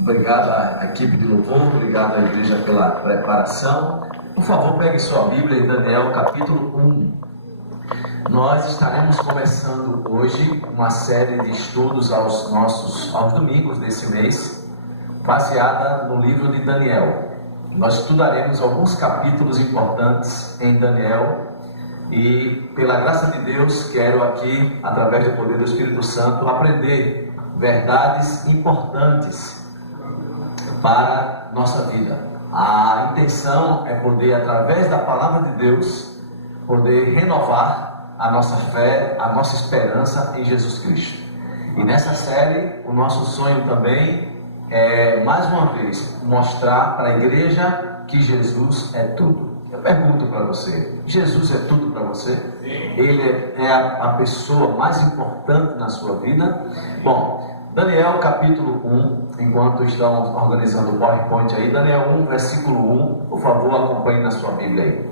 Obrigado à equipe de louvor, obrigado à igreja pela preparação. Por favor, pegue sua Bíblia em Daniel capítulo 1. Nós estaremos começando hoje uma série de estudos aos domingos desse mês, baseada no livro de Daniel. Nós estudaremos alguns capítulos importantes em Daniel e, pela graça de Deus, quero aqui, através do poder do Espírito Santo, aprender verdades importantes para nossa vida. A intenção é poder, através da palavra de Deus, poder renovar a nossa fé, a nossa esperança em Jesus Cristo. E nessa série, o nosso sonho também é, mais uma vez, mostrar para a igreja que Jesus é tudo. Eu pergunto para você, Jesus é tudo para você? Sim. Ele é a pessoa mais importante na sua vida? Bom, Daniel capítulo 1, enquanto estamos organizando o PowerPoint aí, Daniel 1, versículo 1, por favor, acompanhe na sua Bíblia aí.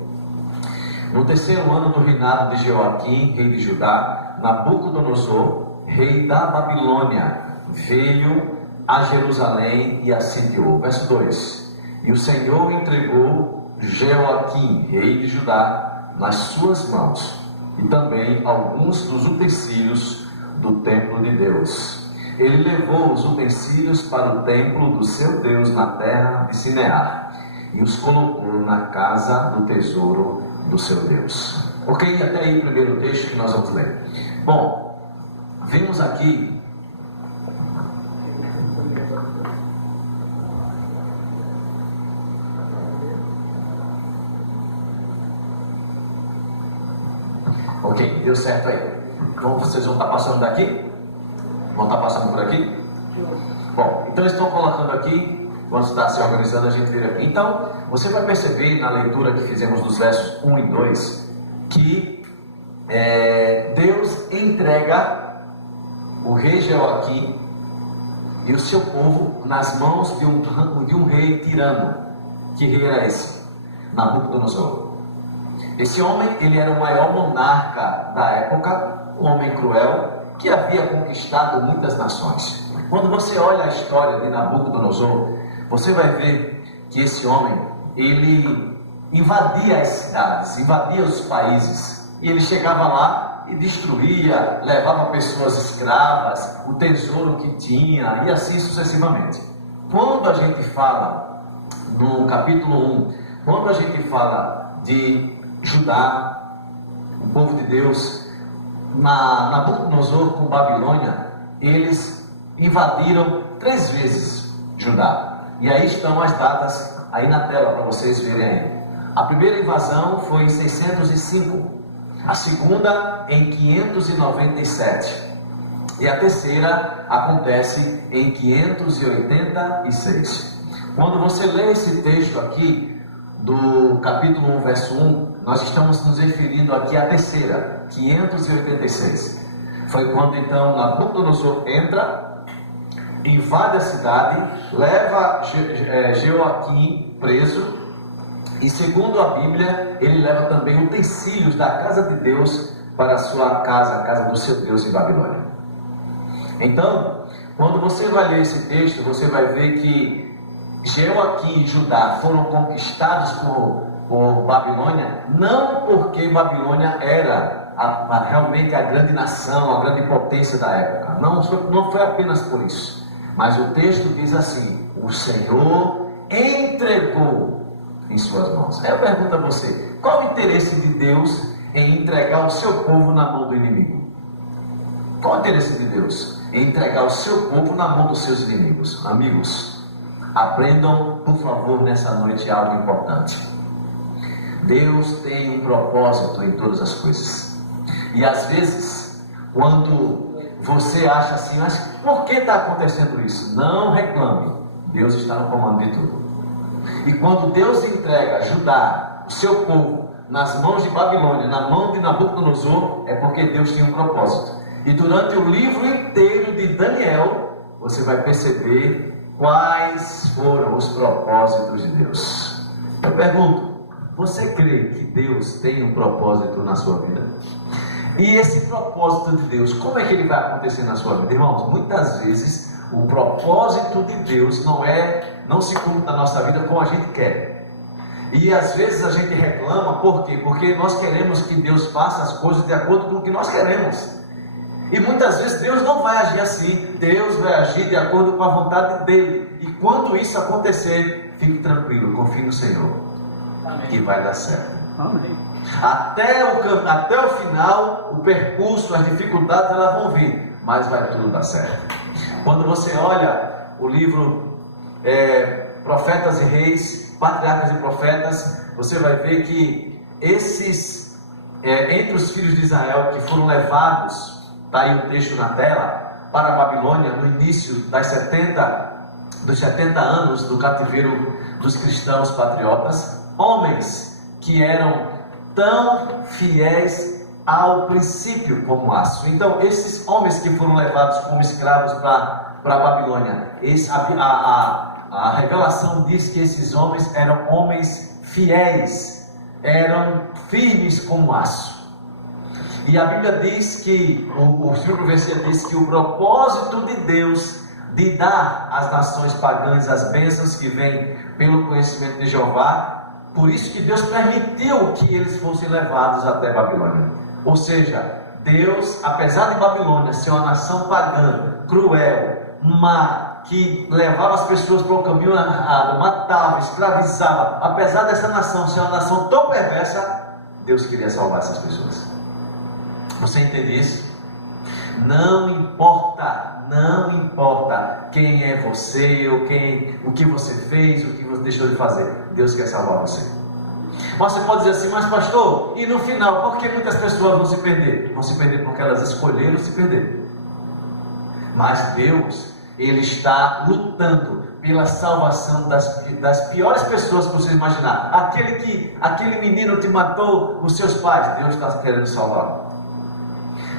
No terceiro ano do reinado de Joaquim, rei de Judá, Nabucodonosor, rei da Babilônia, veio a Jerusalém e a sitiou. Verso 2. E o Senhor entregou Joaquim, rei de Judá, nas suas mãos, e também alguns dos utensílios do templo de Deus. Ele levou os utensílios para o templo do seu Deus na terra de Sinear, e os colocou na casa do tesouro do seu Deus. Ok? Até aí o primeiro texto que nós vamos ler. Bom, vimos aqui ok, deu certo aí. Então vocês vão estar passando daqui? Vão estar passando por aqui? Bom, então estou colocando aqui, quando está se organizando a gente vira aqui. Então, você vai perceber na leitura que fizemos dos versos 1 e 2, que Deus entrega o rei Joaquim e o seu povo nas mãos de um rei tirano. Que rei era esse? Nabucodonosor. Esse homem, ele era o maior monarca da época, um homem cruel, que havia conquistado muitas nações. Quando você olha a história de Nabucodonosor, você vai ver que esse homem, ele invadia as cidades, invadia os países, e ele chegava lá e destruía, levava pessoas escravas, o tesouro que tinha, e assim sucessivamente. Quando a gente fala, no capítulo 1, quando a gente fala de Judá, o povo de Deus, Nabucodonosor com Babilônia, eles invadiram 3 vezes Judá. E aí estão as datas aí na tela para vocês verem aí. A primeira invasão foi em 605, a segunda em 597 e a terceira acontece em 586. Quando você lê esse texto aqui do capítulo 1, verso 1, nós estamos nos referindo aqui à terceira, 586. Foi quando então Nabucodonosor entra, invade a cidade, leva Joaquim preso, e segundo a Bíblia, ele leva também utensílios da casa de Deus para a sua casa, a casa do seu Deus em Babilônia. Então, quando você vai ler esse texto, você vai ver que Joaquim e Judá foram conquistados por Babilônia, não porque Babilônia era realmente a grande nação, a grande potência da época. Não foi apenas por isso. Mas o texto diz assim: o Senhor entregou em suas mãos. Aí eu pergunto a você, qual o interesse de Deus em entregar o seu povo na mão do inimigo? Qual o interesse de Deus em entregar o seu povo na mão dos seus inimigos? Amigos, aprendam, por favor, nessa noite algo importante. Deus tem um propósito em todas as coisas. E às vezes, quando você acha assim, mas por que está acontecendo isso? Não reclame, Deus está no comando de tudo. E quando Deus entrega Judá, o seu povo, nas mãos de Babilônia, na mão de Nabucodonosor, é porque Deus tem um propósito. E durante o livro inteiro de Daniel, você vai perceber quais foram os propósitos de Deus. Eu pergunto, você crê que Deus tem um propósito na sua vida? E esse propósito de Deus, como é que ele vai acontecer na sua vida? Irmãos, muitas vezes o propósito de Deus não se cumpre na nossa vida como a gente quer. E às vezes a gente reclama, por quê? Porque nós queremos que Deus faça as coisas de acordo com o que nós queremos. E muitas vezes Deus não vai agir assim. Deus vai agir de acordo com a vontade dele. E quando isso acontecer, fique tranquilo, confie no Senhor. Amém. Que vai dar certo. Amém. Até o final, o percurso, as dificuldades, elas vão vir, mas vai tudo dar certo. Quando você olha o livro Profetas e Reis, Patriarcas e Profetas, você vai ver que entre os filhos de Israel que foram levados, está aí o texto na tela, para a Babilônia, no início dos 70 anos do cativeiro dos cristãos patriotas, homens que eram tão fiéis ao princípio como aço. Então, esses homens que foram levados como escravos para a Babilônia, a revelação diz que esses homens eram homens fiéis, eram firmes como aço. E a Bíblia diz que, o segundo versículo diz que o propósito de Deus de dar às nações pagãs as bênçãos que vêm pelo conhecimento de Jeová, por isso que Deus permitiu que eles fossem levados até Babilônia. Ou seja, Deus, apesar de Babilônia ser uma nação pagã, cruel, má, que levava as pessoas para um caminho errado, matava, escravizava, apesar dessa nação ser uma nação tão perversa, Deus queria salvar essas pessoas. Você entende isso? Não importa quem é você, ou o que você fez, o que você deixou de fazer. Deus quer salvar você. Mas você pode dizer assim, mas pastor, e no final, por que muitas pessoas vão se perder? Vão se perder porque elas escolheram se perder. Mas Deus, Ele está lutando pela salvação das piores pessoas que você imaginar. Aquele menino que matou os seus pais, Deus está querendo salvar.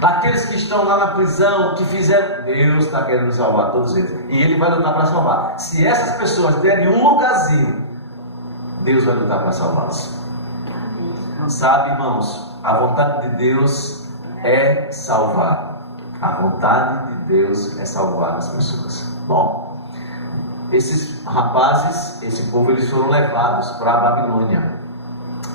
Aqueles que estão lá na prisão, que fizeram, Deus está querendo salvar todos eles. E Ele vai lutar para salvar. Se essas pessoas derem um lugarzinho, Deus vai lutar para salvá-los. Sabe, irmãos, a vontade de Deus é salvar. A vontade de Deus é salvar as pessoas. Bom, esses rapazes, esse povo, eles foram levados para a Babilônia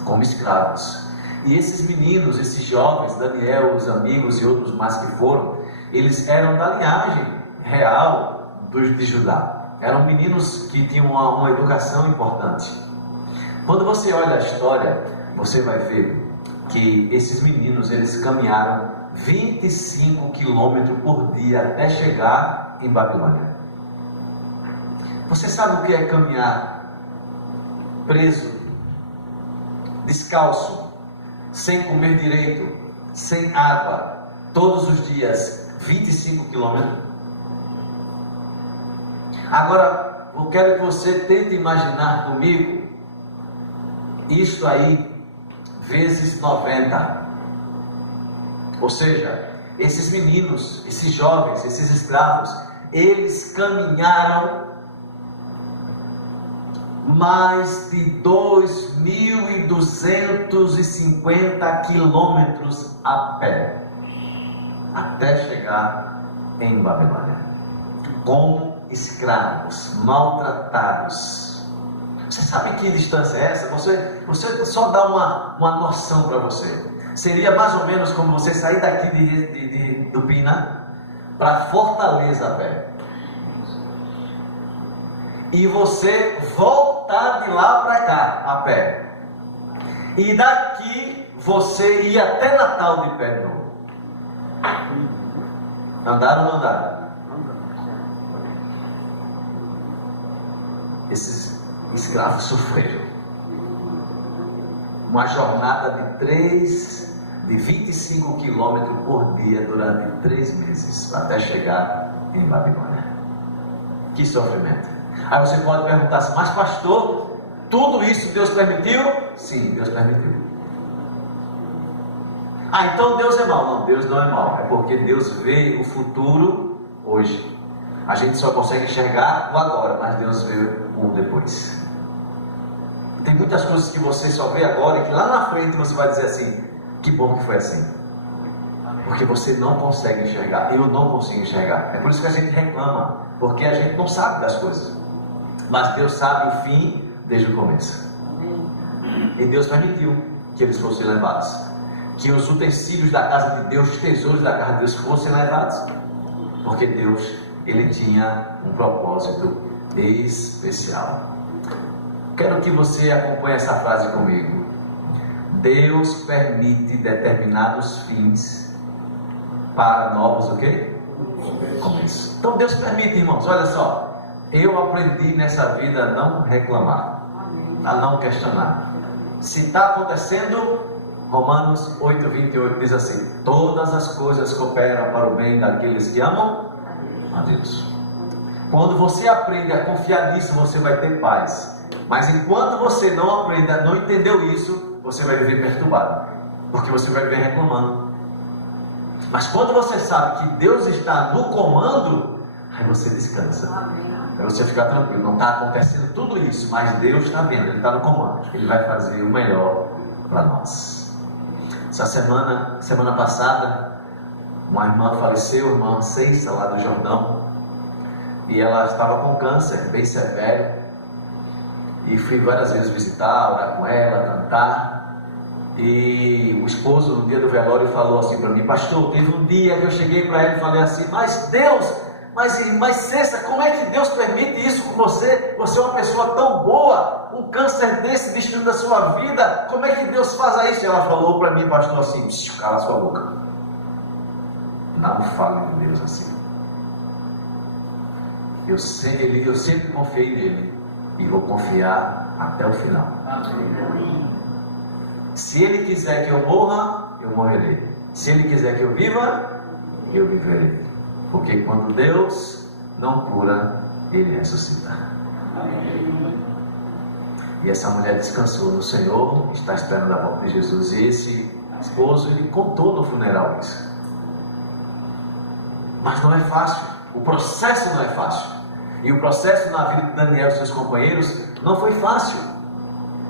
como escravos. E esses meninos, esses jovens, Daniel, os amigos e outros mais que foram, eles eram da linhagem real de Judá. Eram meninos que tinham uma educação importante. Quando você olha a história, você vai ver que esses meninos, eles caminharam 25 quilômetros por dia até chegar em Babilônia. Você sabe o que é caminhar preso, descalço, sem comer direito, sem água, todos os dias, 25 quilômetros? Agora, eu quero que você tente imaginar comigo isto aí vezes 90. Ou seja, esses meninos, esses jovens, esses escravos, eles caminharam mais de 2.250 quilômetros a pé até chegar em Babilônia, como escravos, maltratados. Você sabe que distância é essa? Você só dá uma noção para você. Seria mais ou menos como você sair daqui do Pina para Fortaleza a pé, e você voltar de lá para cá a pé, e daqui você ir até Natal de pé de novo. Andaram ou não andaram? Esses escravos sofreram uma jornada de 25 quilômetros por dia durante 3 meses até chegar em Babilônia. Que sofrimento! Aí você pode perguntar assim, mas pastor, tudo isso Deus permitiu? Sim, Deus permitiu. Então Deus é mau? Não, Deus não é mau. É porque Deus vê o futuro hoje. A gente só consegue enxergar o agora, mas Deus vê o depois. Tem muitas coisas que você só vê agora e que lá na frente você vai dizer assim, que bom que foi assim. Porque você não consegue enxergar. Eu não consigo enxergar. É por isso que a gente reclama. porque a gente não sabe das coisas, mas Deus sabe o fim desde o começo. E Deus permitiu que eles fossem levados, que os utensílios da casa de Deus, os tesouros da casa de Deus fossem levados, porque Deus, Ele tinha um propósito especial. Quero que você acompanhe essa frase comigo. Deus permite determinados fins para novos o quê? Começos. Então Deus permite, irmãos, olha só, eu aprendi nessa vida a não reclamar, a não questionar. Se está acontecendo, Romanos 8:28 diz assim: todas as coisas cooperam para o bem daqueles que amam a Deus. Quando você aprende a confiar nisso, você vai ter paz. Mas enquanto você não aprenda, não entendeu isso, você vai viver perturbado, porque você vai viver reclamando. Mas quando você sabe que Deus está no comando, aí você descansa. Aí você fica tranquilo, não está acontecendo tudo isso, mas Deus está vendo, Ele está no comando. Ele vai fazer o melhor para nós. Essa semana passada, uma irmã faleceu, a irmã Ceissa, lá do Jordão, e ela estava com câncer bem severo, e fui várias vezes visitar, orar com ela, cantar, e o esposo no dia do velório falou assim para mim: pastor, teve um dia que eu cheguei para ele e falei assim, mas Deus, mas Ceissa, como é que Deus permite isso com você? Você é uma pessoa tão boa, um câncer desse destruindo a sua vida, como é que Deus faz isso? E ela falou para mim, pastor, assim, cala sua boca, não fale de Deus assim. Eu sempre confiei nele e vou confiar até o final. Se Ele quiser que eu morra, eu morrerei. Se Ele quiser que eu viva, eu viverei. Porque quando Deus não cura, Ele ressuscita. E essa mulher descansou no Senhor, está esperando a volta de Jesus. E esse esposo, ele contou no funeral isso. Mas não é fácil. O processo não é fácil. E o processo na vida de Daniel e seus companheiros não foi fácil.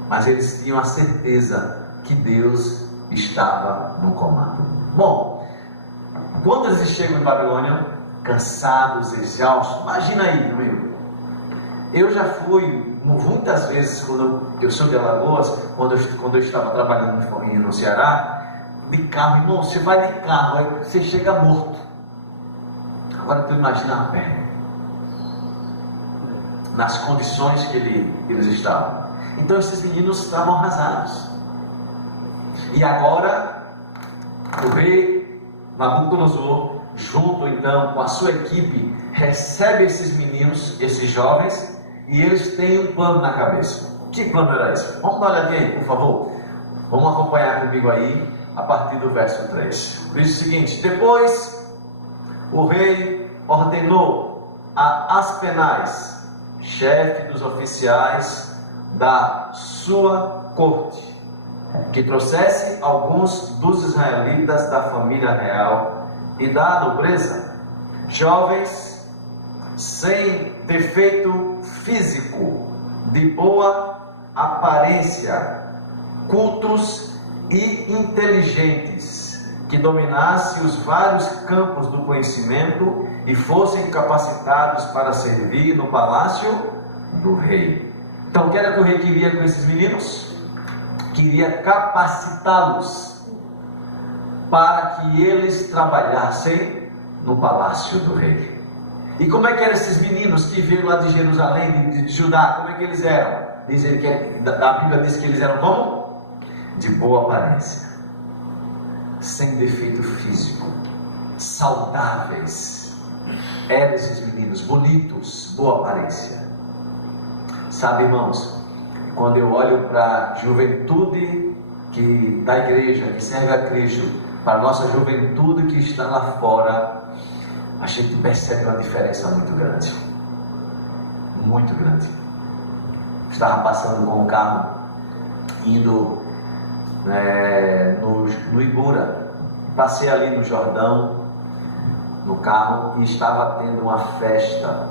Mas eles tinham a certeza que Deus estava no comando. Bom, quando eles chegam em Babilônia, cansados, exaustos, imagina aí, meu amigo. Eu já fui muitas vezes, quando eu sou de Alagoas, quando eu estava trabalhando no Ceará, de carro, irmão, você vai de carro, aí você chega morto. Agora tu imagina a pé, nas condições que eles estavam. Então esses meninos estavam arrasados. E agora o rei Nabucodonosor, junto então com a sua equipe, recebe esses meninos, esses jovens, e eles têm um plano na cabeça. Que plano era esse? Vamos dar uma olhadinha aí, por favor. Vamos acompanhar comigo aí, a partir do verso 3. Diz o seguinte: depois o rei ordenou a Aspenaz, chefe dos oficiais da sua corte, que trouxesse alguns dos israelitas da família real e da nobreza, jovens sem defeito físico, de boa aparência, cultos e inteligentes, que dominassem os vários campos do conhecimento e fossem capacitados para servir no palácio do rei. Então, o que era que o rei queria com esses meninos? Queria capacitá-los para que eles trabalhassem no palácio do rei. E como é que eram esses meninos que veio lá de Jerusalém, de Judá? Como é que eles eram? Dizem que a Bíblia diz que eles eram como? De boa aparência, sem defeito físico, saudáveis. Eram esses meninos bonitos, boa aparência. Sabe, irmãos, quando eu olho para a juventude da igreja, que serve a Cristo, para a nossa juventude que está lá fora, a gente percebe uma diferença muito grande. Muito grande. Estava passando com o carro, indo no Ibura. Passei ali no Jordão, no carro, e estava tendo uma festa.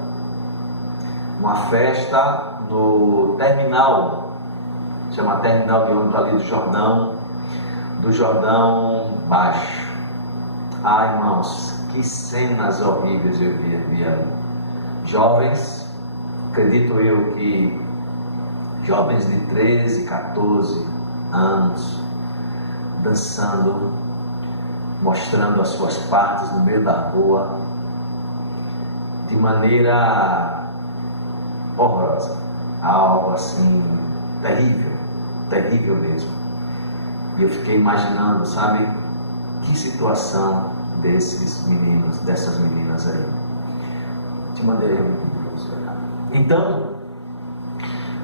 Uma festa no terminal, chama terminal de ônibus ali do Jordão Baixo. Ai, irmãos, que cenas horríveis eu vi ali. jovens, acredito eu que jovens de 13, 14 anos, dançando, mostrando as suas partes no meio da rua, de maneira horrorosa, algo assim, terrível, terrível mesmo. E eu fiquei imaginando, sabe, que situação desses meninos, dessas meninas aí. Te mandei isso. Então,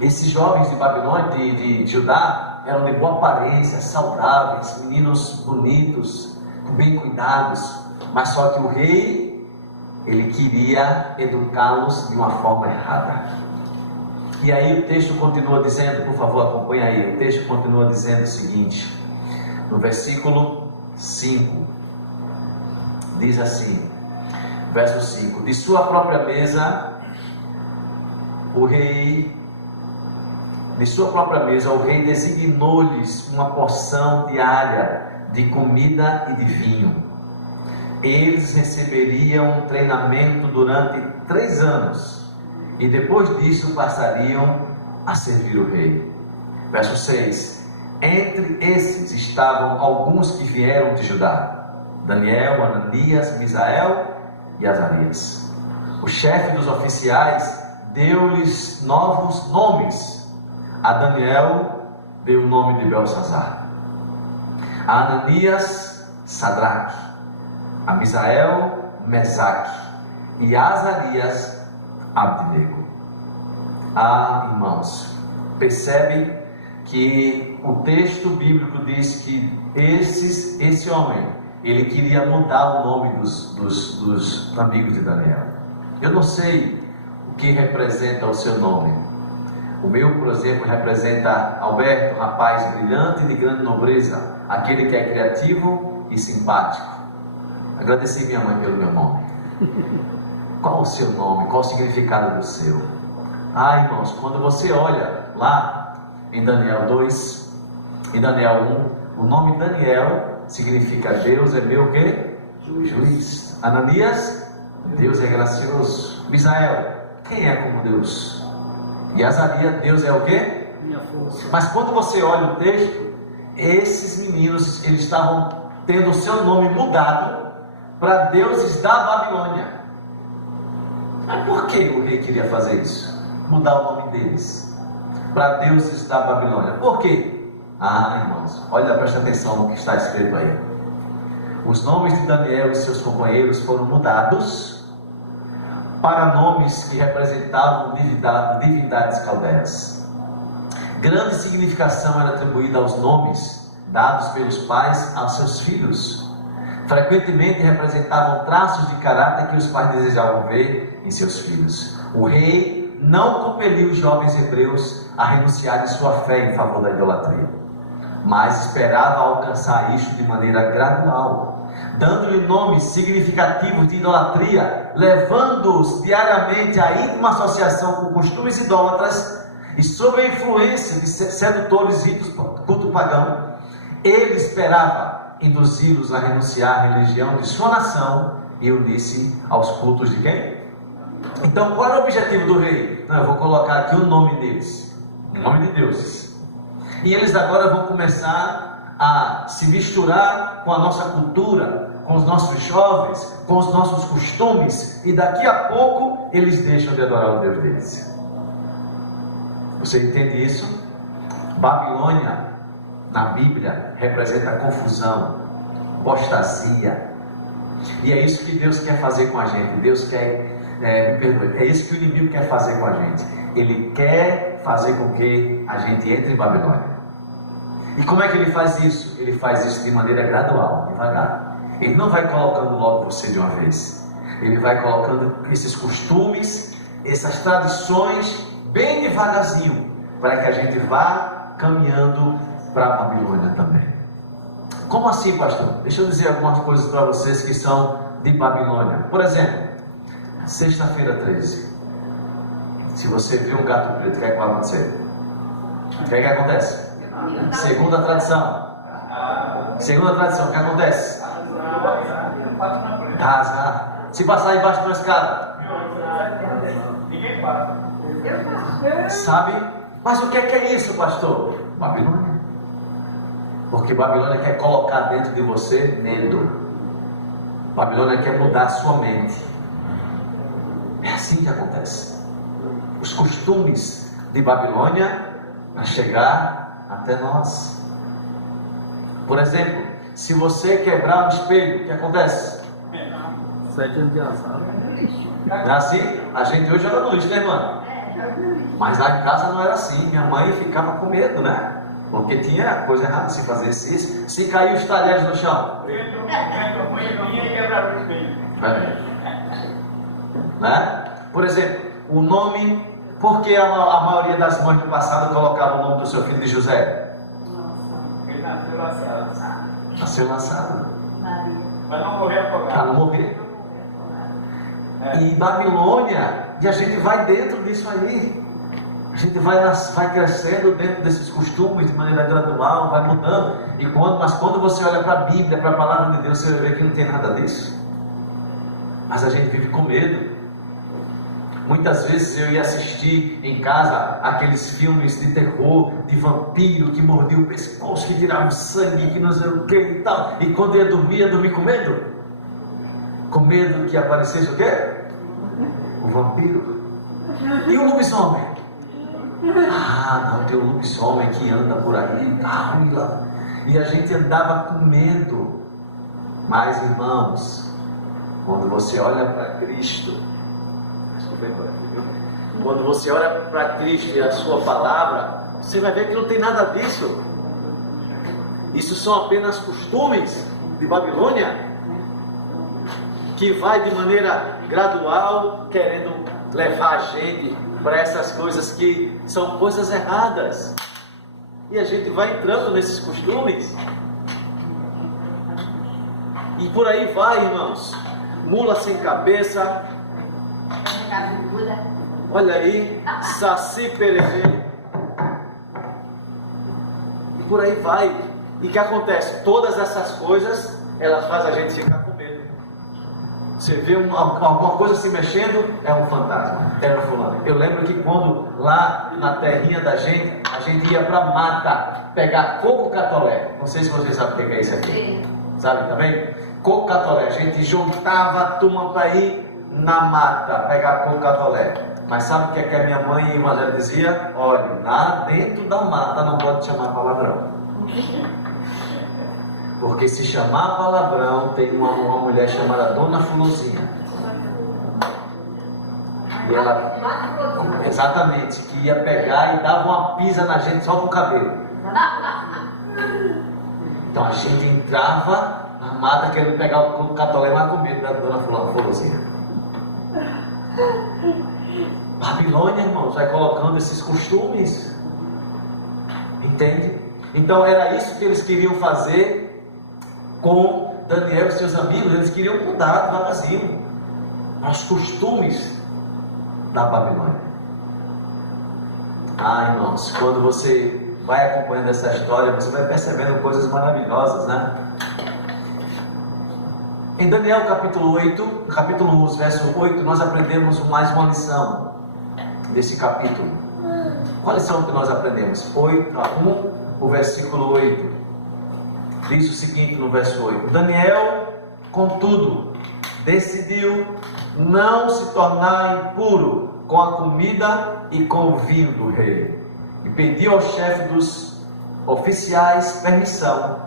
esses jovens de Babilônia, de Judá, eram de boa aparência, saudáveis, meninos bonitos, bem cuidados, mas só que o rei, ele queria educá-los de uma forma errada. E aí o texto continua dizendo, por favor acompanhe aí, o texto continua dizendo o seguinte, no versículo 5, diz assim, verso 5, de sua própria mesa, o rei designou-lhes uma porção diária de comida e de vinho. Eles receberiam um treinamento durante 3 anos e depois disso passariam a servir o rei. Verso 6, entre esses estavam alguns que vieram de Judá, Daniel, Ananias, Misael e Azarias. O chefe dos oficiais deu-lhes novos nomes. A Daniel deu o nome de Belsazar, a Ananias, Sadraque, a Misael, Mesaque, e a Azarias, Abdenego. Irmãos, percebe que o texto bíblico diz que esse homem, ele queria mudar o nome dos amigos de Daniel. Eu não sei o que representa o seu nome. O meu, por exemplo, representa Alberto, rapaz brilhante e de grande nobreza, aquele que é criativo e simpático. Agradeci minha mãe pelo meu nome. Qual o seu nome? Qual o significado do seu? Irmãos, quando você olha lá em Daniel 2, em Daniel 1, o nome Daniel significa Deus é meu quê? Juiz. Ananias, Deus é gracioso. Misael, quem é como Deus? E Azarias, Deus é o quê? Minha força. Mas quando você olha o texto, esses meninos, eles estavam tendo o seu nome mudado para deuses da Babilônia. Mas por que o rei queria fazer isso? Mudar o nome deles para deuses da Babilônia. Por quê? Irmãos, olha, presta atenção no que está escrito aí. Os nomes de Daniel e seus companheiros foram mudados para nomes que representavam divindades caldeias. Grande significação era atribuída aos nomes dados pelos pais aos seus filhos. Frequentemente representavam traços de caráter que os pais desejavam ver em seus filhos. O rei não compeliu os jovens hebreus a renunciar de sua fé em favor da idolatria, mas esperava alcançar isto de maneira gradual, dando-lhe nomes significativos de idolatria, levando-os diariamente à íntima associação com costumes idólatras e sob a influência de sedutores ritos culto pagão. Ele esperava induzi-los a renunciar à religião de sua nação e unir-se aos cultos de quem? Então, qual era o objetivo do rei? Eu vou colocar aqui o nome deles, o nome de deuses, e eles agora vão começar a se misturar com a nossa cultura, com os nossos jovens, com os nossos costumes, e daqui a pouco eles deixam de adorar o Deus deles. Você entende isso? Babilônia, na Bíblia, representa confusão, apostasia, e é isso que Deus quer fazer com a gente. Deus quer, me perdoe, é isso que o inimigo quer fazer com a gente. Ele quer fazer com que a gente entre em Babilônia. E como é que ele faz isso? Ele faz isso de maneira gradual, devagar. Ele não vai colocando logo você de uma vez. Ele vai colocando esses costumes, essas tradições, bem devagarzinho, para que a gente vá caminhando para a Babilônia também. Como assim, pastor? Deixa eu dizer algumas coisas para vocês que são de Babilônia. Por exemplo, sexta-feira 13. Se você viu um gato preto, o que é que vai acontecer? O que é que acontece? Segunda tradição, o que acontece? Rasga. Se passar embaixo de uma escada, Sabe? Mas o que é isso, pastor? Babilônia. Porque Babilônia quer colocar dentro de você medo. Babilônia quer mudar a sua mente. É assim que acontece. Os costumes de Babilônia para chegar até nós. Por exemplo, se você quebrar um espelho, o que acontece? 7 anos de azar. Não é assim? A gente hoje joga no lixo, né, irmã? Mas lá em casa não era assim. Minha mãe ficava com medo, né? Porque tinha coisa errada se fazer isso. Se cair os talheres no chão. Né? Por exemplo, o nome. Por que a maioria das mães do passado colocava o nome do seu filho de José? Ele nasceu lançado. Nasceu lançado. Mas não morreu afogado. Para não morrer. E Babilônia, e a gente vai dentro disso aí. A gente vai crescendo dentro desses costumes de maneira gradual, vai mudando. Mas quando você olha para a Bíblia, para a palavra de Deus, você vai ver que não tem nada disso. Mas a gente vive com medo. Muitas vezes eu ia assistir em casa aqueles filmes de terror, de vampiro que mordia o pescoço, que tirava o sangue, que não sei o que e tal. E quando eu ia dormir com medo? Com medo que aparecesse o quê? O vampiro. E o lobisomem? Não, tem um lobisomem que anda por aí, e a gente andava com medo. Mas, irmãos, quando você olha para Cristo, quando você olha para Cristo e a sua palavra, você vai ver que não tem nada disso. Isso são apenas costumes de Babilônia, que vai de maneira gradual querendo levar a gente para essas coisas que são coisas erradas. E a gente vai entrando nesses costumes. E por aí vai, irmãos. Mula sem cabeça. Olha aí. Saci pererê. E por aí vai. E o que acontece? Todas essas coisas, elas fazem a gente ficar com medo. Você vê alguma coisa se mexendo, é um fantasma, é um fulano. Eu lembro que quando lá na terrinha da gente, a gente ia para mata pegar coco catolé. Não sei se vocês sabem o que é isso aqui. Sim. Sabe também? Coco catolé. A gente juntava a turma para ir na mata pegar coco catolé. Mas sabe o que é que a minha mãe e Evangelho dizia? Olha, lá dentro da mata não pode chamar palavrão. Porque se chamar palavrão, tem uma mulher chamada Dona Fulozinha. E ela, exatamente, que ia pegar e dava uma pisa na gente só com o cabelo. Então a gente entrava na mata querendo pegar o catolé, mas com medo da Dona Fulozinha. Babilônia, irmãos, vai colocando esses costumes. Entende? Então era isso que eles queriam fazer com Daniel e seus amigos. Eles queriam mudar devagarzinho os costumes da Babilônia. Irmãos, quando você vai acompanhando essa história, você vai percebendo coisas maravilhosas, né? Em Daniel capítulo 8, capítulo 1, verso 8, nós aprendemos mais uma lição desse capítulo. Qual a lição que nós aprendemos? 1, o versículo 8. Diz o seguinte no verso 8: Daniel, contudo, decidiu não se tornar impuro com a comida e com o vinho do rei, e pediu ao chefe dos oficiais permissão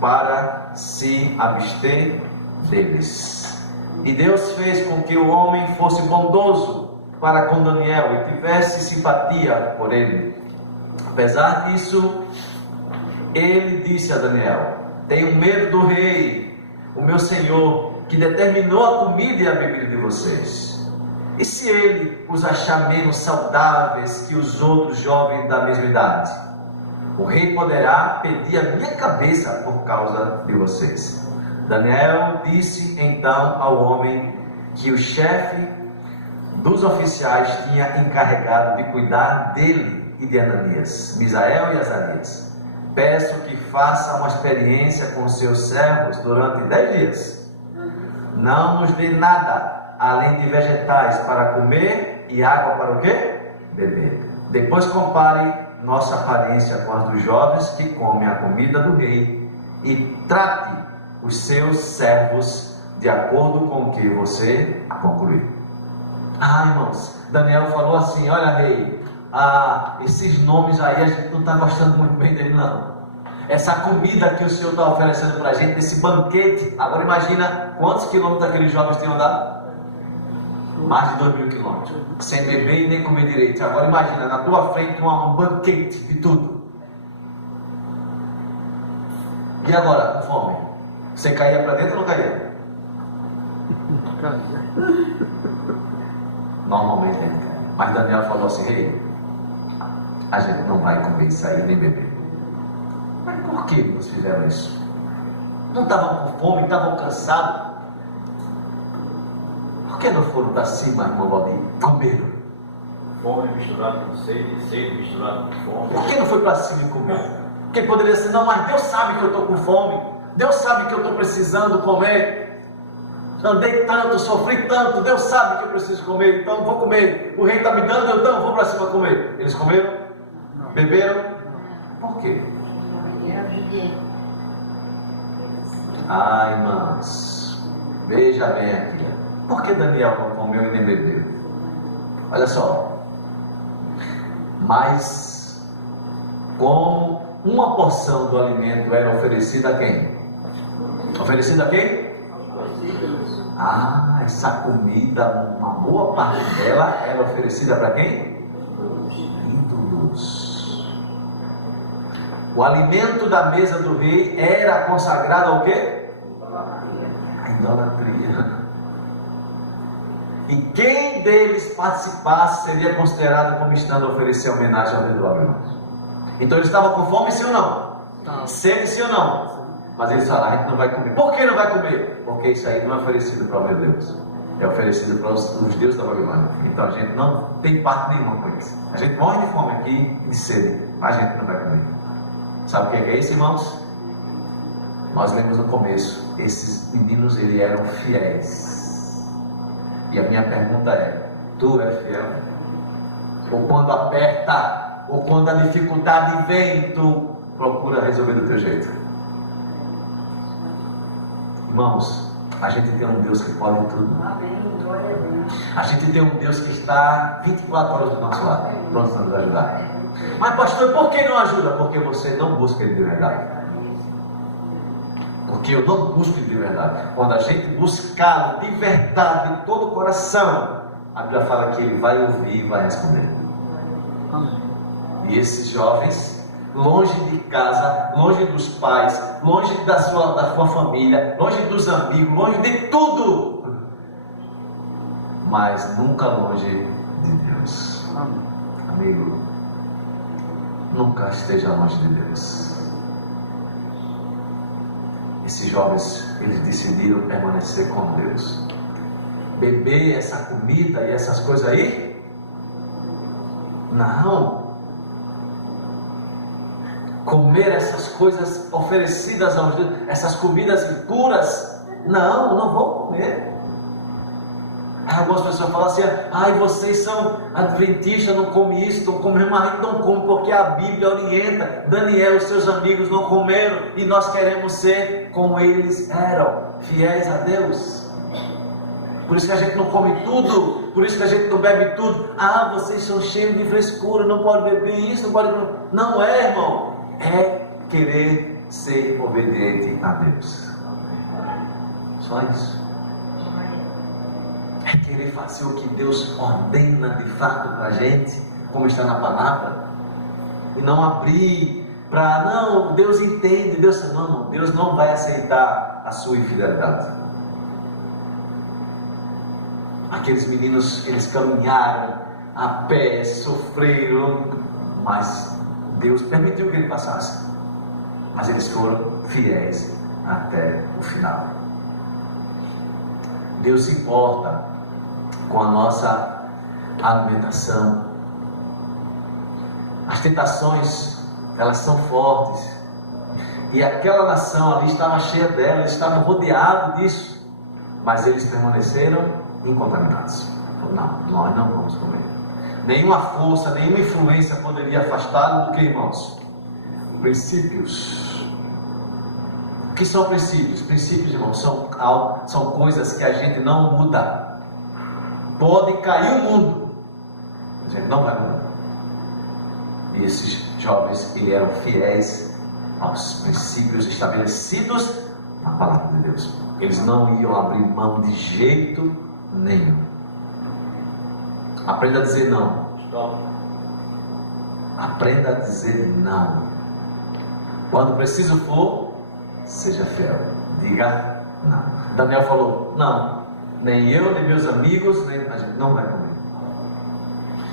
para se abster deles. E Deus fez com que o homem fosse bondoso para com Daniel e tivesse simpatia por ele. Apesar disso, ele disse a Daniel: tenho medo do rei, o meu senhor, que determinou a comida e a bebida de vocês. E se ele os achar menos saudáveis que os outros jovens da mesma idade? O rei poderá pedir a minha cabeça por causa de vocês. Daniel disse então ao homem que o chefe dos oficiais tinha encarregado de cuidar dele e de Ananias, Misael e Azarias: peço que faça uma experiência com seus servos durante 10 dias. Não nos dê nada além de vegetais para comer quê? E água para o quê? Beber. Depois compare nossa aparência com as dos jovens que comem a comida do rei e trate os seus servos de acordo com o que você concluiu. Irmãos, Daniel falou assim: olha, rei, esses nomes aí a gente não está gostando muito bem dele, não. Essa comida que o Senhor está oferecendo para a gente, esse banquete. Agora imagina quantos quilômetros aqueles jovens tinham andado? Mais de 2.000 quilômetros, sem beber e nem comer direito. Agora imagina, na tua frente um banquete de tudo. E agora, com fome? Você caía para dentro ou não caía? Normalmente ele cai. Mas Daniel falou assim: rei, a gente não vai comer isso aí nem beber. Mas por que eles fizeram isso? Não estavam com fome, estavam cansados? Por que não foram para cima, irmão Valdir? Comeram. Fome misturada com sede, sede misturada com fome. Por que não foi para cima e comer? Porque poderia ser: não, mas Deus sabe que eu estou com fome. Deus sabe que eu estou precisando comer. Andei tanto, sofri tanto. Deus sabe que eu preciso comer, então vou comer. O rei está me dando, então vou para cima comer. Eles comeram? Beberam? Por quê? Irmãos, veja bem aqui. Por que Daniel não comeu e nem bebeu? Olha só. Mas como uma porção do alimento era oferecida a quem? Oferecida a quem? Essa comida, uma boa parte dela era oferecida para quem? Ídolos. O alimento da mesa do rei era consagrado ao quê? A idolatria. E quem deles participasse seria considerado como estando a oferecer homenagem ao rei do Babilônia. Então eles estavam com fome, sim ou não? Sede, sim ou não? Mas eles falaram: a gente não vai comer. Por que não vai comer? Porque isso aí não é oferecido para o meu Deus. É oferecido para os deuses da Babilônia. Então a gente não tem parte nenhuma com isso. A gente morre de fome aqui, de sede, mas a gente não vai comer. Sabe o que é isso, irmãos? Nós lemos no começo: esses meninos, eles eram fiéis. E a minha pergunta é: tu é fiel? Ou quando aperta, ou quando a dificuldade vem, tu procura resolver do teu jeito? Irmãos, a gente tem um Deus que pode tudo. A gente tem um Deus que está 24 horas do nosso lado, pronto para nos ajudar. Mas pastor, por que não ajuda? Porque você não busca Ele de verdade. Porque eu não busco Ele de verdade. Quando a gente buscá-lo de verdade, de todo o coração, a Bíblia fala que Ele vai ouvir e vai responder. E esses jovens, longe de casa, longe dos pais, longe da sua família, longe dos amigos, longe de tudo, mas nunca longe de Deus. Amigo, nunca esteja longe de Deus. Esses jovens, eles decidiram permanecer com Deus. Beber essa comida e essas coisas aí? Não. Comer essas coisas oferecidas aos deuses, essas comidas impuras? Não vou comer. Algumas pessoas falam assim: vocês são adventistas, não comem isso, não comem, mas não comem porque a Bíblia orienta. Daniel e seus amigos não comeram e nós queremos ser como eles eram, fiéis a Deus. Por isso que a gente não come tudo, por isso que a gente não bebe tudo. Vocês são cheios de frescura, não pode beber isso, não pode. Não é, irmão. É querer ser obediente a Deus. Só isso. É querer fazer o que Deus ordena de fato para a gente, como está na palavra, e não abrir para, não, Deus entende, Deus não vai aceitar a sua infidelidade. Aqueles meninos, eles caminharam a pé, sofreram, mas Deus permitiu que ele passasse. Mas eles foram fiéis até o final. Deus se importa com a nossa alimentação. As tentações, elas são fortes. E aquela nação ali estava cheia delas, eles estavam rodeados disso. Mas eles permaneceram incontaminados. Não, nós não vamos comer. Nenhuma força, nenhuma influência poderia afastá-lo do que, irmãos? Princípios. O que são princípios? Princípios, irmãos, são coisas que a gente não muda. Pode cair o mundo, a gente não vai mudar. E esses jovens, eles eram fiéis aos princípios estabelecidos na palavra de Deus. Eles não iam abrir mão de jeito nenhum. Aprenda a dizer não. Aprenda a dizer não. Quando preciso for, seja fiel. Diga não. Daniel falou, não. Nem eu, nem meus amigos, nem a gente não vai comer.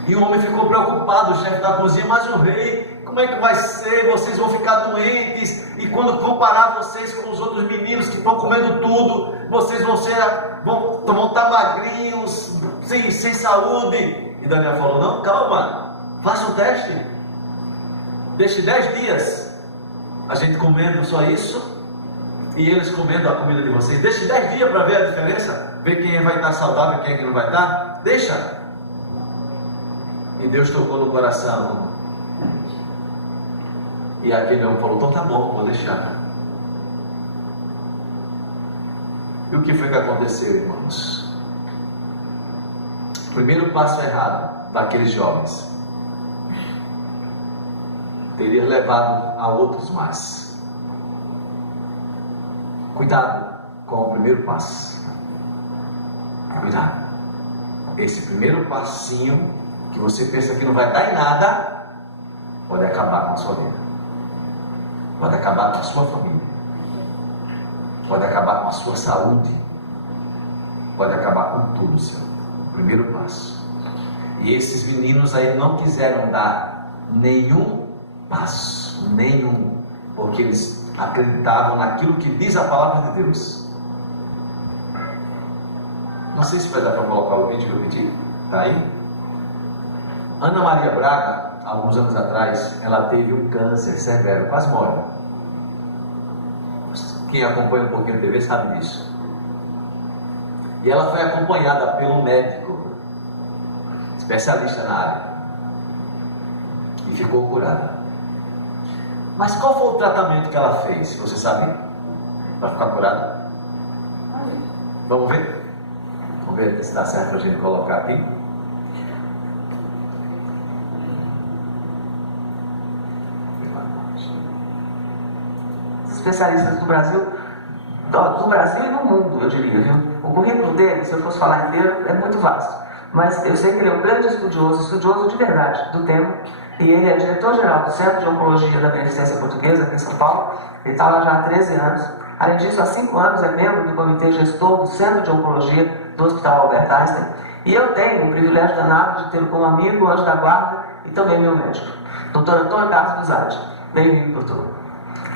E o homem ficou preocupado, o chefe da cozinha, mas o rei, como é que vai ser? Vocês vão ficar doentes, e quando comparar vocês com os outros meninos que estão comendo tudo, vocês vão estar magrinhos, sem saúde. E Daniel falou, não, calma, faça um teste, deixe 10 dias, a gente comendo só isso, e eles comendo a comida de vocês, deixe 10 dias para ver a diferença, ver quem vai estar saudável e quem não vai estar, deixa. E Deus tocou no coração. E aquele homem falou, então tá bom, vou deixar. E o que foi que aconteceu, irmãos? O primeiro passo errado daqueles jovens teria levado a outros mais. Cuidado com o primeiro passo. Cuidado. Esse primeiro passinho que você pensa que não vai dar em nada, pode acabar com a sua vida, pode acabar com a sua família, pode acabar com a sua saúde, pode acabar com tudo, Senhor. O primeiro passo. E esses meninos aí não quiseram dar nenhum passo, nenhum, porque eles acreditavam naquilo que diz a palavra de Deus. Não sei se vai dar para colocar o vídeo que eu pedi. Está aí? Ana Maria Braga, alguns anos atrás, ela teve um câncer severo, quase morre. Quem acompanha um pouquinho a TV sabe disso. E ela foi acompanhada pelo médico, especialista na área, e ficou curada. Mas qual foi o tratamento que ela fez? Você sabe? Para ficar curada? Vamos ver? Vamos ver se dá certo para a gente colocar aqui. Especialistas do Brasil e no mundo, eu diria, viu? O currículo dele, se eu fosse falar inteiro, é muito vasto. Mas eu sei que ele é um grande estudioso de verdade do tema, e ele é diretor-geral do Centro de Oncologia da Beneficência Portuguesa, aqui em São Paulo. Ele está lá já há 13 anos. Além disso, há 5 anos é membro do comitê gestor do Centro de Oncologia do Hospital Albert Einstein. E eu tenho o privilégio danado de tê-lo como amigo, anjo da guarda e também meu médico, Dr. Antônio Carlos Buzatti. Bem-vindo, doutor.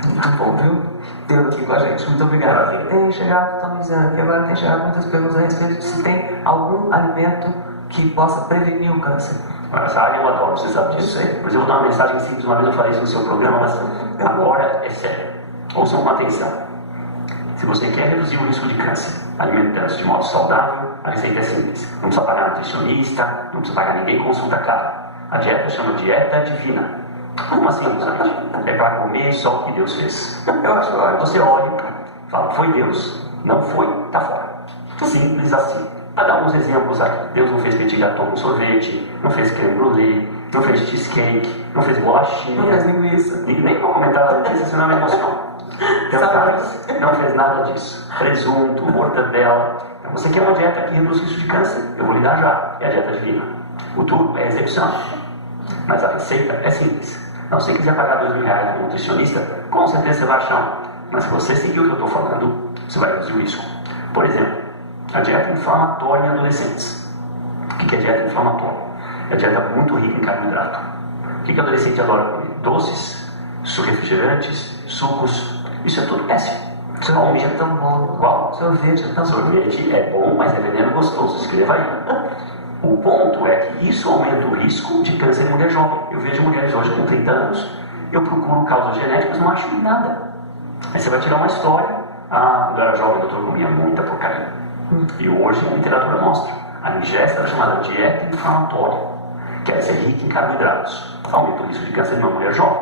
Muito bom, viu? Tê-lo aqui com a gente. Muito obrigado. Tem chegado, estamos dizendo aqui agora, tem chegado muitas perguntas a respeito de se tem algum alimento que possa prevenir o câncer. Essa área eu adoro, você sabe disso. Mas eu vou dar uma mensagem simples, uma vez eu falei isso no seu programa, mas agora é sério. Ouçam com atenção. Se você quer reduzir o risco de câncer, alimentando-se de modo saudável, a receita é simples. Não precisa pagar nutricionista, não precisa pagar ninguém consulta cara. A dieta chama dieta divina. Como assim, gente? É para comer só o que Deus fez. Eu acho, olha, você olha, fala, foi Deus, não foi, tá fora. Simples assim. Para dar uns exemplos aqui, Deus não fez petit gâteau com sorvete, não fez creme brulee, não fez cheesecake, não fez bolachinha, não fez linguiça. Nem vou comentar a linguiça, senão me emociono. Não fez nada disso. Presunto, mortadela. Você quer uma dieta que reduz o risco de câncer? Eu vou lhe dar já. É a dieta divina. O tudo é excepção. Mas a receita é simples. Não, se você quiser pagar R$2.000 para um nutricionista, com certeza você vai achar um. Mas se você seguir o que eu estou falando, você vai reduzir o risco. Por exemplo, a dieta inflamatória em adolescentes. O que é dieta inflamatória? É dieta muito rica em carboidrato. O que o adolescente adora comer? Doces, refrigerantes, sucos. Isso é tudo péssimo. Sorvete é tão bom. Qual? Sorvete é tão bom. Sorvete é bom, mas é veneno gostoso. Escreva aí. O ponto é que isso aumenta o risco de câncer em mulher jovem. Eu vejo mulheres hoje com 30 anos, eu procuro causas genéticas, não acho nada. Aí você vai tirar uma história. Ah, quando eu era jovem, o doutor comia muita porcaria. E hoje a literatura mostra. A ingesta era chamada dieta inflamatória, que é ser rica em carboidratos. Aumenta o risco de câncer numa mulher jovem.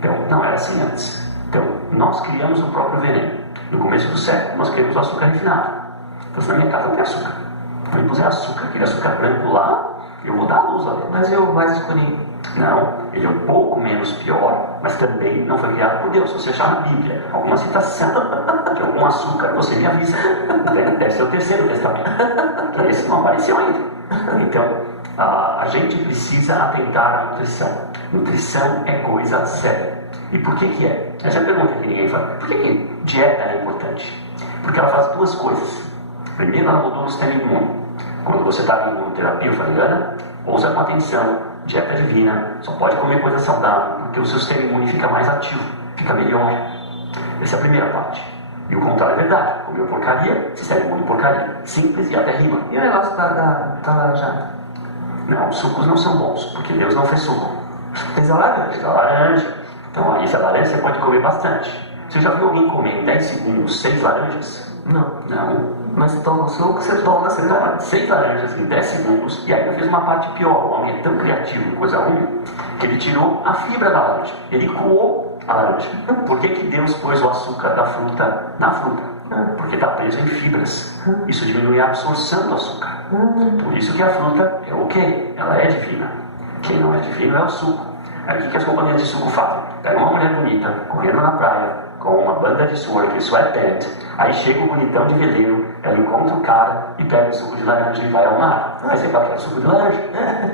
Então, não era assim antes. Então, nós criamos o próprio veneno. No começo do século, nós criamos o açúcar refinado. Então, se na minha casa não tem açúcar, se eu puser açúcar, aquele açúcar branco lá, eu vou dar a luz lá dentro. Mas e o mais escurinho? Não, ele é um pouco menos pior, mas também não foi criado por Deus. Se você achar na Bíblia alguma citação de algum açúcar, você me avisa. Deve ser o terceiro testamento, que esse não apareceu ainda. Então, a gente precisa atentar à nutrição. Nutrição é coisa séria. E por que é? Essa é a pergunta que ninguém faz. Por que dieta é importante? Porque ela faz duas coisas. Primeiro, ela mudou o sistema imune. Quando você está em imunoterapia, eu falei, Ana, ouça com atenção, dieta divina, só pode comer coisa saudável, porque o seu sistema imune fica mais ativo, fica melhor. Essa é a primeira parte. E o contrário é verdade. Comeu porcaria, sistema imune porcaria. Simples e até rima. E o negócio da laranjada? Não, os sucos não são bons, porque Deus não fez suco. Fez a laranja? Fez a laranja. Então aí, essa laranja você pode comer bastante. Você já viu alguém comer em 10 segundos 6 laranjas? Não. Não. Mas toma o suco, você toma 6 laranjas em 10 segundos e ainda fez uma parte pior. O homem é tão criativo, coisa ruim, que ele tirou a fibra da laranja. Ele coou a laranja. Por que Deus pôs o açúcar da fruta na fruta? Porque está preso em fibras. Isso diminui a absorção do açúcar. Por isso que a fruta é ok, ela é divina. Quem não é divino é o suco. Aí o que as companhias de suco fazem? Pega uma mulher bonita, correndo na praia, com uma banda de surf, sweatpant, aí chega o bonitão de veleiro, ela encontra o cara e pega o suco de laranja e vai ao mar. Aí você fala, quero suco de laranja?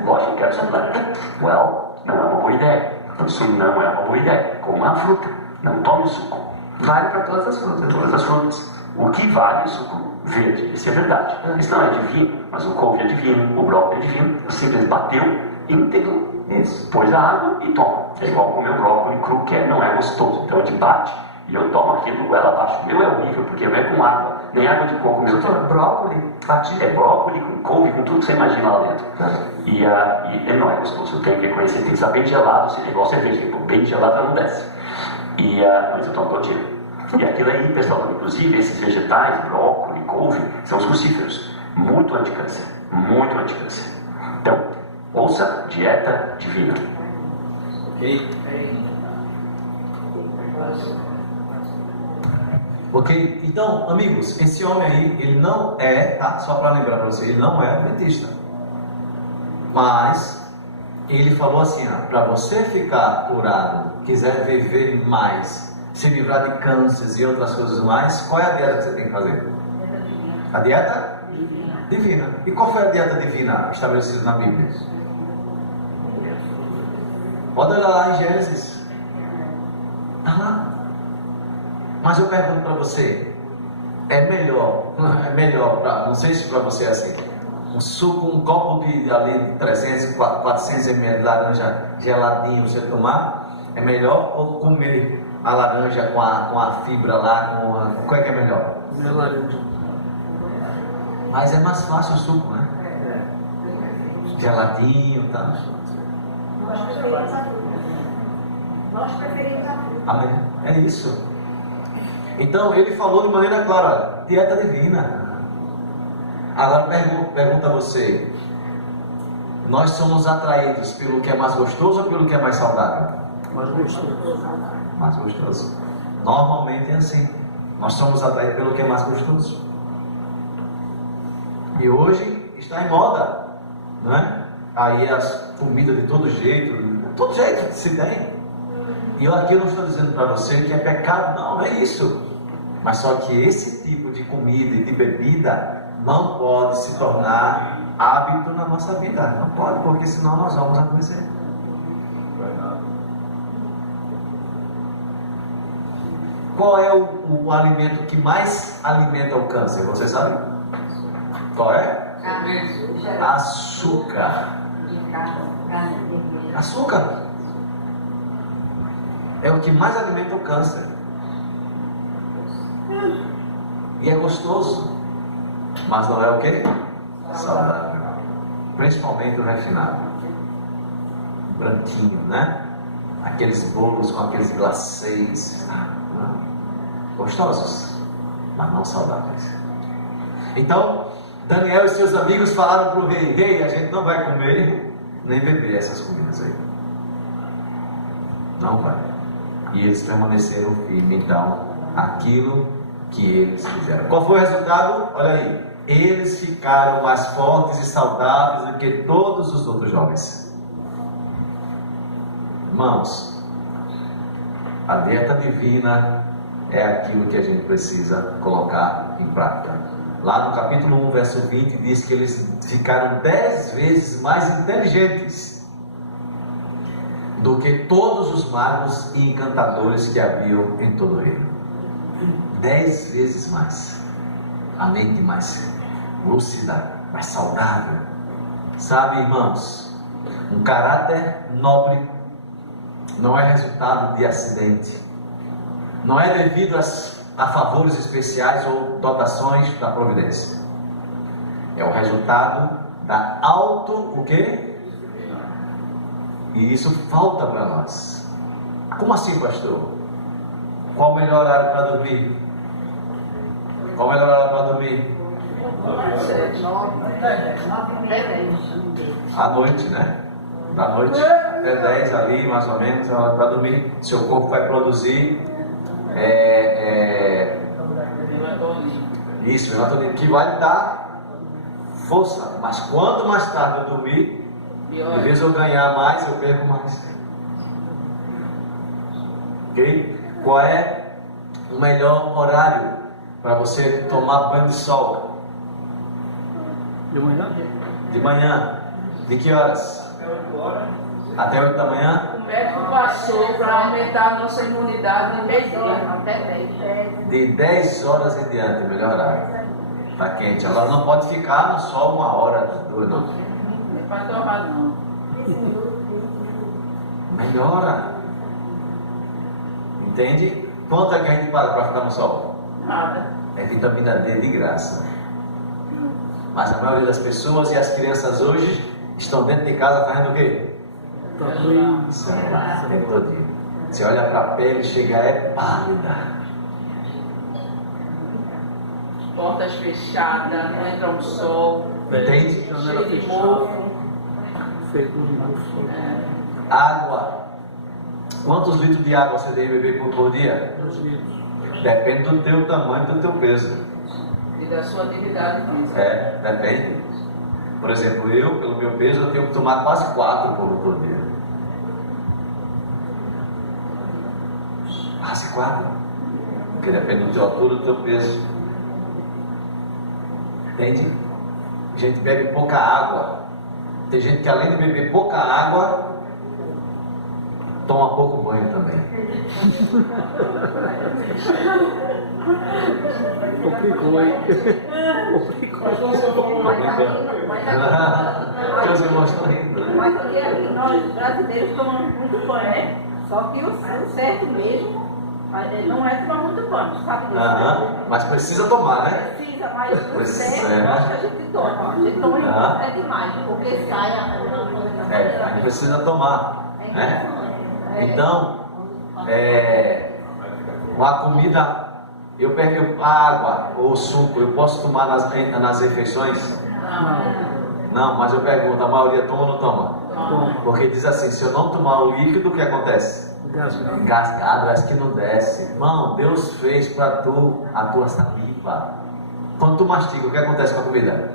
Lógico que quero suco de laranja. Well, não é uma boa ideia. Isso não é uma boa ideia. Coma a fruta, não tome o suco. Vale para todas as frutas. Todas as frutas. O que vale é o suco verde, isso é verdade. Isso não é divino, mas o couve é divino, o brócolis é divino. Você simplesmente bateu íntegro, Isso. pôs a água e toma. É igual comer o brócolis cru, que não é gostoso. Então a gente bate e eu tomo aquilo goela abaixo. O meu é horrível, porque não é com água, nem água de coco meu. Brócolis batido? É brócolis com couve, com tudo que você imagina lá dentro. E ele não é gostoso, eu tenho que reconhecer, tem que estar bem gelado, esse negócio é verde, bem gelado ela não desce. Mas eu tomo todo dia. E aquilo aí, pessoal, inclusive esses vegetais, brócolis, couve, são os crucíferos, muito anticâncer, muito anticâncer. Então, ouça dieta divina. Ok? Então, amigos, esse homem aí, ele não é, tá? Só para lembrar para você, ele não é adventista. Mas ele falou assim, para você ficar curado, quiser viver mais, se livrar de cânceres e outras coisas mais, qual é a dieta que você tem que fazer? A dieta divina. E qual foi a dieta divina estabelecida na Bíblia? Pode olhar lá em Gênesis. Está lá. Mas eu pergunto para você, é melhor, não sei se para você é assim, um suco, um copo de ali de 300, 400 ml de laranja geladinho você tomar, é melhor ou comer a laranja com a fibra lá, qual é que é melhor? Minha laranja. Mas é mais fácil o suco, né? Geladinho, tá? Nós preferimos a fruta. Amém? É isso. Então ele falou de maneira clara, olha, dieta divina. Agora pergunta a você, nós somos atraídos pelo que é mais gostoso ou pelo que é mais saudável? Mais gostoso. Mais gostoso. Normalmente é assim. Nós somos atraídos pelo que é mais gostoso. E hoje está em moda, não é? Aí as comidas de todo jeito se tem. E eu aqui não estou dizendo para você que é pecado, não é isso. Mas só que esse tipo de comida e de bebida não pode se tornar hábito na nossa vida. Não pode, porque senão nós vamos adoecer. Qual é o alimento que mais alimenta o câncer? Você sabe? Qual é? Açúcar. Açúcar é o que mais alimenta o câncer. E é gostoso, mas não é o que? Saudável. Principalmente o refinado, branquinho, né? Aqueles bolos com aqueles glacês, gostosos, mas não saudáveis. Então, Daniel e seus amigos falaram para o rei: rei, a gente não vai comer nem beber essas comidas aí. Não vai. E eles permaneceram firmes, então, aquilo que eles fizeram. Qual foi o resultado? Olha aí. Eles ficaram mais fortes e saudáveis do que todos os outros jovens. Irmãos, a dieta divina é aquilo que a gente precisa colocar em prática. Lá no capítulo 1, verso 20, diz que eles ficaram 10 vezes mais inteligentes do que todos os magos e encantadores que haviam em todo o reino. 10 vezes mais. A mente mais lúcida, mais saudável. Sabe, irmãos, um caráter nobre não é resultado de acidente. Não é devido a favores especiais ou dotações da providência. É o resultado da o quê? E isso falta para nós. Como assim, pastor? Qual o melhor horário para dormir? Qual o melhor horário para dormir? 9h30. À noite, né? Da noite até 10 ali, mais ou menos, é hora para dormir. Seu corpo vai produzir isso, melatonina, que vai dar força. Mas quanto mais tarde eu dormir, em vez de eu ganhar mais, eu perco mais. Ok? Qual é o melhor horário para você tomar banho de sol? De manhã? De manhã. De que horas? Até 8 da manhã? O médico passou para aumentar a nossa imunidade em meio-dia. Até 10. De 10 horas em diante, o melhor horário. Está quente. Agora não pode ficar no sol 1 hora, 2 não. Não vai torrar não. Melhora. Entende? Quanto é que a gente paga para ficar no sol? Nada. É vitamina D de graça. Mas a maioria das pessoas e as crianças hoje estão dentro de casa fazendo o quê? Tá ruim. Celular, o tempo todinho. Você olha para a pele, chega, é pálida. Portas fechadas, não entra um sol, Entende? Janela cheio de fechada. mofo. Feito de mofo. Água. Quantos litros de água você deve beber por dia? 2 litros. Depende do teu tamanho e do teu peso. E da sua atividade física. Depende. Por exemplo, eu, pelo meu peso, eu tenho que tomar quase 4 por dia. Quase 4. Porque depende do teu altura e do teu peso. Entende? A gente bebe pouca água. Tem gente que além de beber pouca água, toma pouco banho também. Complicou, hein? Complicou. Que os irmãos estão rindo, né? Mas porque nós brasileiros tomamos muito banho, né? Só que o certo mesmo não é tomar muito banho, sabe disso? Aham, mas precisa tomar, né? Precisa, mas o Pois certo é. eu acho que a gente toma. A gente toma é demais, porque sai A gente precisa tomar, né? Então, uma comida, eu pego a água ou o suco, eu posso tomar nas refeições? Não, mas eu pergunto, a maioria toma ou não toma? Porque diz assim, se eu não tomar o líquido, o que acontece? Engasgado, parece que não desce. Irmão, Deus fez para tu a tua saliva. Quando tu mastiga, o que acontece com a comida?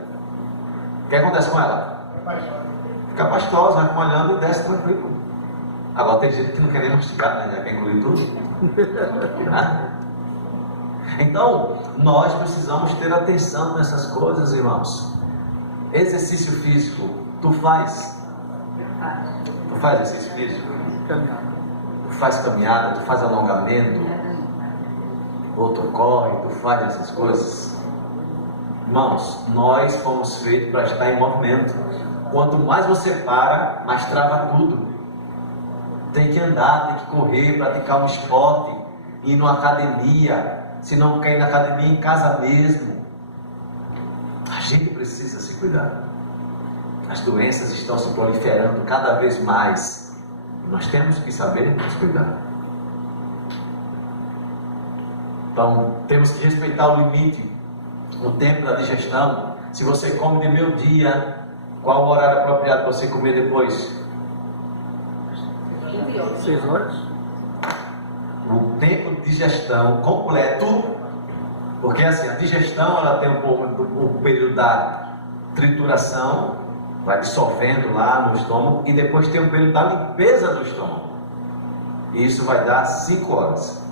O que acontece com ela? Fica pastosa, vai molhando e desce tranquilo. Agora tem gente que não quer nem mastigar, né? Já quer engolir tudo. Né? Então, nós precisamos ter atenção nessas coisas, irmãos. Exercício físico, tu faz? Tu faz exercício físico? Tu faz caminhada, tu faz alongamento, ou tu corre, tu faz essas coisas. Irmãos, nós fomos feitos para estar em movimento. Quanto mais você para, mais trava tudo. Tem que andar, tem que correr, praticar um esporte, ir numa academia. Se não quer ir na academia, em casa mesmo. A gente precisa se cuidar. As doenças estão se proliferando cada vez mais. Nós temos que saber nos cuidar. Então, temos que respeitar o limite, o tempo da digestão. Se você come de meio-dia, qual o horário apropriado para você comer depois? 6 horas. O tempo de digestão completo, porque assim, a digestão ela tem um pouco o período da trituração, vai dissolvendo lá no estômago, e depois tem o período da limpeza do estômago. E isso vai dar 5 horas.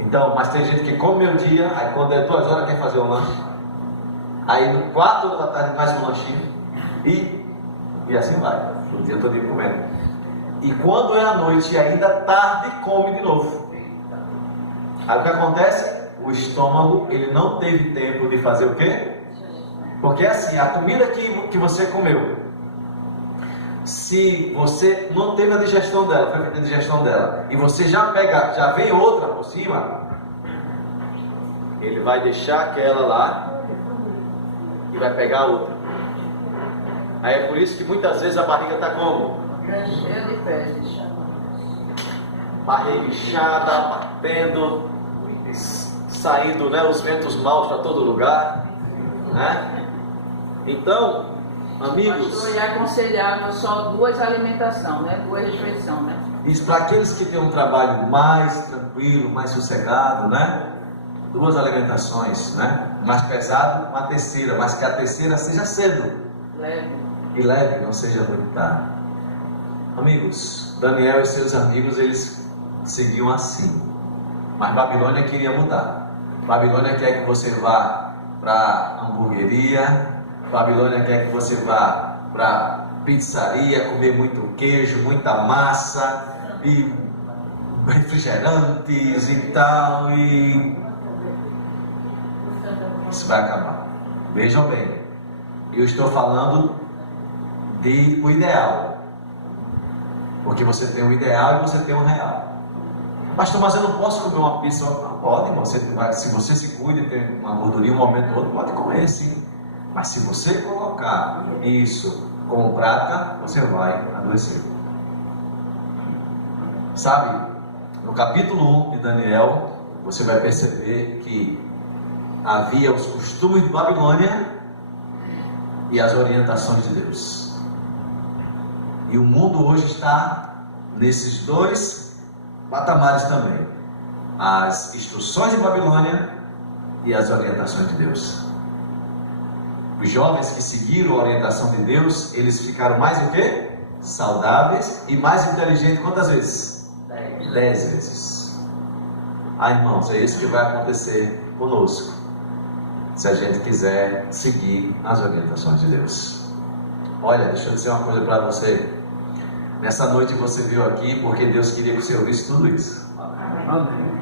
Então, mas tem gente que come meio-dia, aí quando é 2 horas quer fazer um lanche, aí no 4 horas da tarde mais um lanchinho, e assim vai, o dia todo comendo. E quando é à noite e ainda tarde, come de novo. Aí o que acontece? O estômago, ele não teve tempo de fazer o quê? Porque assim, a comida que você comeu, se você não teve a digestão dela, foi feita a digestão dela, e você já vem outra por cima, ele vai deixar aquela lá e vai pegar outra. Aí é por isso que muitas vezes a barriga está como? Cheia de fezes. Barriga inchada, batendo, saindo, né, os ventos maus para todo lugar, né? Então, amigos, Pastor, é aconselhável só 2 alimentações, né? 2 refeições, né? isso para aqueles que têm um trabalho mais tranquilo, mais sossegado, né? 2 alimentações, né? Mais pesado, uma terceira, mas que a terceira seja cedo. Leve. E leve, não seja muito tarde. Amigos, Daniel e seus amigos, eles seguiam assim. Mas Babilônia queria mudar. Babilônia quer que você vá para a hamburgueria. Babilônia quer que você vá para pizzaria, comer muito queijo, muita massa e refrigerantes e tal. E isso vai acabar. Vejam bem, eu estou falando de o ideal. Porque você tem um ideal e você tem um real. Pastor, mas eu não posso comer uma pizza. Não pode, se você se cuida e tem uma gordurinha um momento todo, pode comer sim. Mas se você colocar isso como prática, você vai adoecer. Sabe, no capítulo 1 de Daniel, você vai perceber que havia os costumes de Babilônia e as orientações de Deus. E o mundo hoje está nesses 2 patamares também. As instruções de Babilônia e as orientações de Deus. Os jovens que seguiram a orientação de Deus, eles ficaram mais o quê? Saudáveis e mais inteligentes quantas vezes? 10 vezes. Ah, irmãos, é isso que vai acontecer conosco, se a gente quiser seguir as orientações de Deus. Olha, deixa eu dizer uma coisa para você. Nessa noite você veio aqui porque Deus queria que você ouvisse tudo isso. Amém.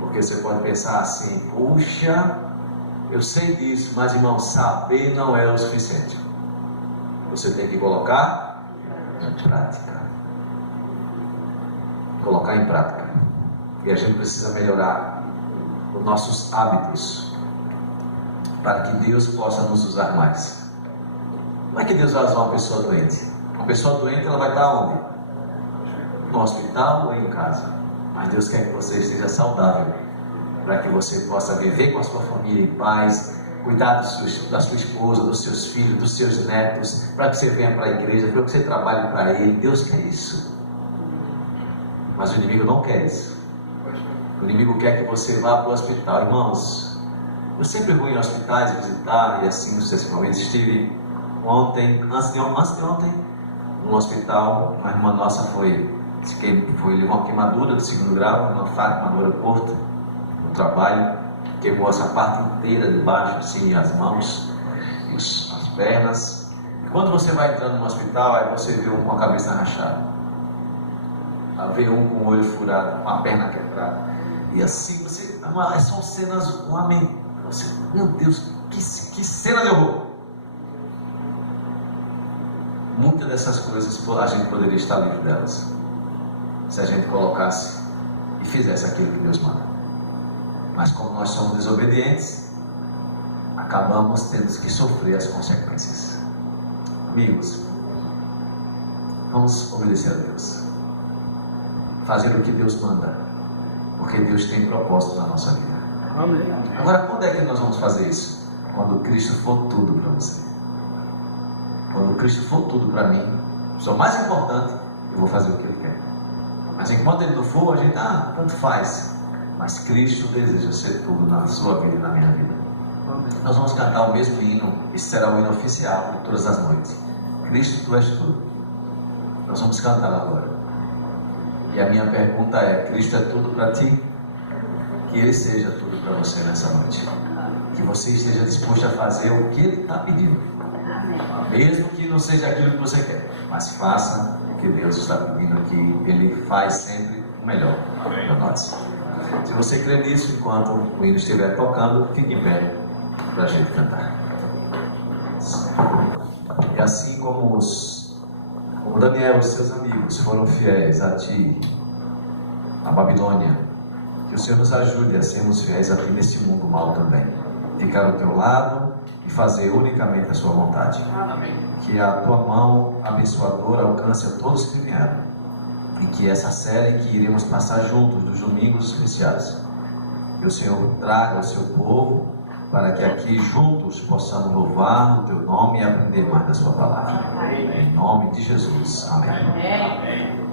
Porque você pode pensar assim, puxa, eu sei disso, mas irmão, saber não é o suficiente. Você tem que colocar em prática. Colocar em prática. E a gente precisa melhorar os nossos hábitos para que Deus possa nos usar mais. Como é que Deus vai usar uma pessoa doente? Uma pessoa doente, ela vai estar onde? No hospital ou em casa. Mas Deus quer que você esteja saudável, para que você possa viver com a sua família em paz, cuidar da sua esposa, dos seus filhos, dos seus netos, para que você venha para a igreja, para que você trabalhe para Ele. Deus quer isso. Mas o inimigo não quer isso. O inimigo quer que você vá para o hospital. Irmãos, eu sempre vou em hospitais visitar e assim sucessivamente. Estive ontem, antes de ontem, no hospital. Uma irmã nossa foi uma queimadura de 2º grau, uma faca no aeroporto, no trabalho, queimou essa parte inteira de baixo, assim, as mãos, as pernas. E quando você vai entrando no hospital, aí você vê um com a cabeça rachada, aí vê um com o olho furado, com a perna quebrada, e assim, são cenas, meu Deus, que cena de horror. Muitas dessas coisas a gente poderia estar livre delas, se a gente colocasse e fizesse aquilo que Deus manda. Mas como nós somos desobedientes, acabamos tendo que sofrer as consequências. Amigos, vamos obedecer a Deus, fazer o que Deus manda, porque Deus tem propósito na nossa vida. Amém. Agora, quando é que nós vamos fazer isso? Quando Cristo for tudo para você. Quando Cristo for tudo para mim, sou mais importante, eu vou fazer o que Ele quer. Mas enquanto Ele não for, a gente, tanto faz. Mas Cristo deseja ser tudo na sua vida e na minha vida. Nós vamos cantar o mesmo hino, esse será o hino oficial de todas as noites. Cristo, Tu és tudo. Nós vamos cantar agora. E a minha pergunta é: Cristo é tudo para ti? Que Ele seja tudo para você nessa noite. Que você esteja disposto a fazer o que Ele está pedindo. Mesmo que não seja aquilo que você quer, mas faça o que Deus está pedindo, que Ele faz sempre o melhor para nós. Se você crê nisso, enquanto o hino estiver tocando, fique em pé para a gente cantar. E assim como Daniel e os seus amigos foram fiéis a ti, a Babilônia, que o Senhor nos ajude a sermos fiéis aqui neste mundo mal também. Ficar ao teu lado e fazer unicamente a sua vontade. Amém. Que a tua mão abençoadora alcance a todos que vieram. E que essa série que iremos passar juntos, dos domingos especiais, que o Senhor traga o seu povo, para que aqui juntos possamos louvar o teu nome e aprender mais da sua palavra. Em nome de Jesus. Amém. Amém.